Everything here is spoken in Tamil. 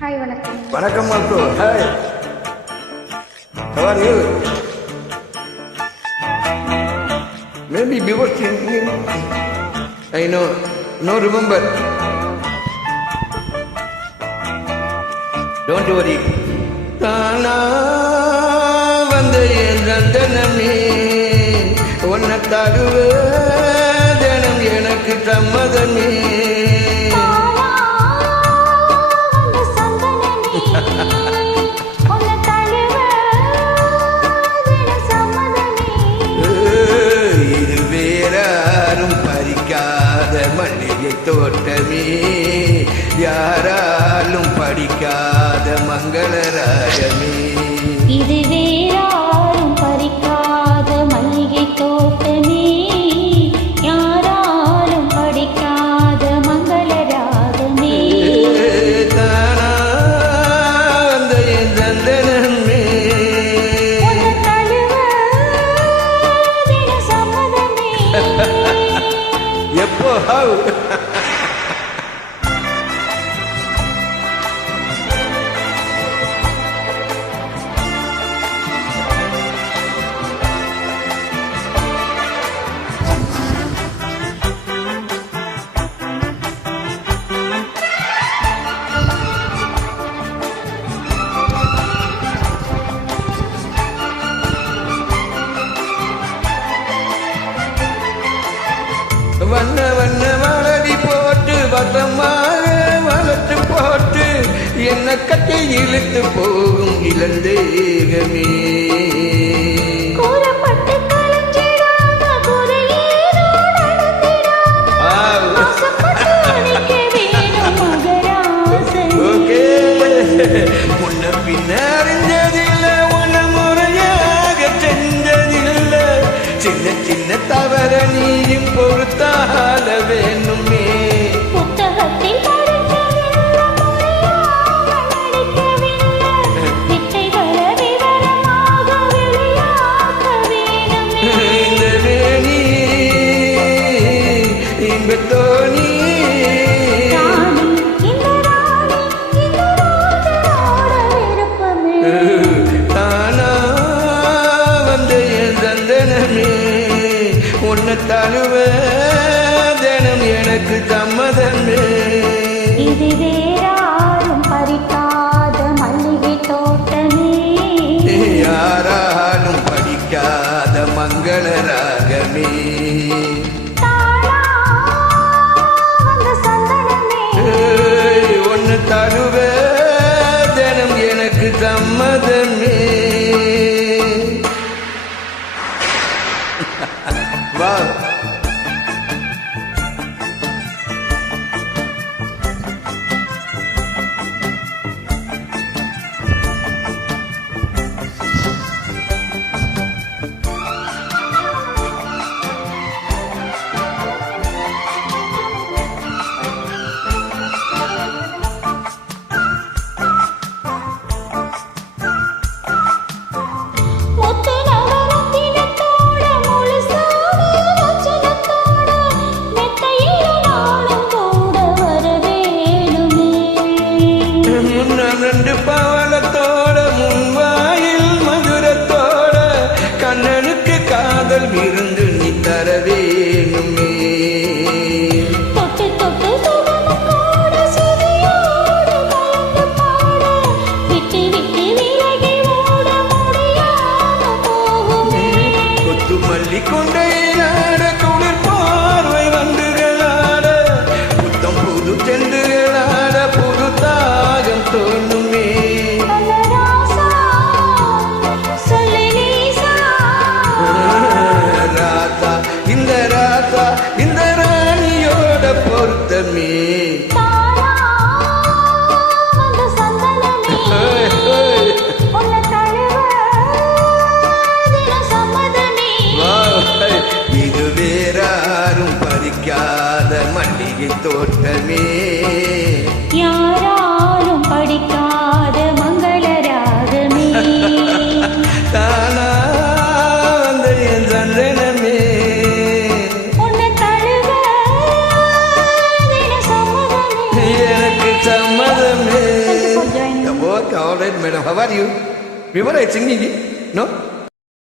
ஹாய் வணக்கம். வணக்கம் மால்கோ. Hi. How are you? Maybe before singing, I know, no remember. Don't worry. தானா வந்த என் தந்தனமே உன்னை தருவ தினம் எனக்கு சம்மதமே. இது வேறாரும் பறிக்காத மல்லிகை தோட்டமே, யாராலும் படிக்காத மங்களராஜமே. இது வேறாரும் பறிக்காத மல்லிகை தோட்டமே, யாராலும் படிக்காத மங்களராகமே. தானா வந்த என் சந்தனமே எப்போ ஹவ் வண்ண வண்ண வளரி போட்டு வசமாக வளர்த்து போட்டு என்ன கட்டி இழுத்து போகும் இளந்தேகமே. ஓகே, முன்ன பின்ன அறிஞ்சதில்ல, உன்ன முறையாக செஞ்சதில்ல, சின்ன சின்ன தவற நீயும் பொறுத்தால வேணுமே. புத்தகத்தில் இந்த வேணி இன்பத்தோனி தானா வந்த என் சந்தனமே உன்னை தழுவ தினம் எனக்கு சம்மதமே. இது வேறாரும் பறிக்காத மல்லிகை தோட்டமே, யாராலும் படிக்காத மங்களராகமே. ஒன்னு தழுவ தினம் எனக்கு சம்மதமே. வா right, madam. How are you? We were singing it? No?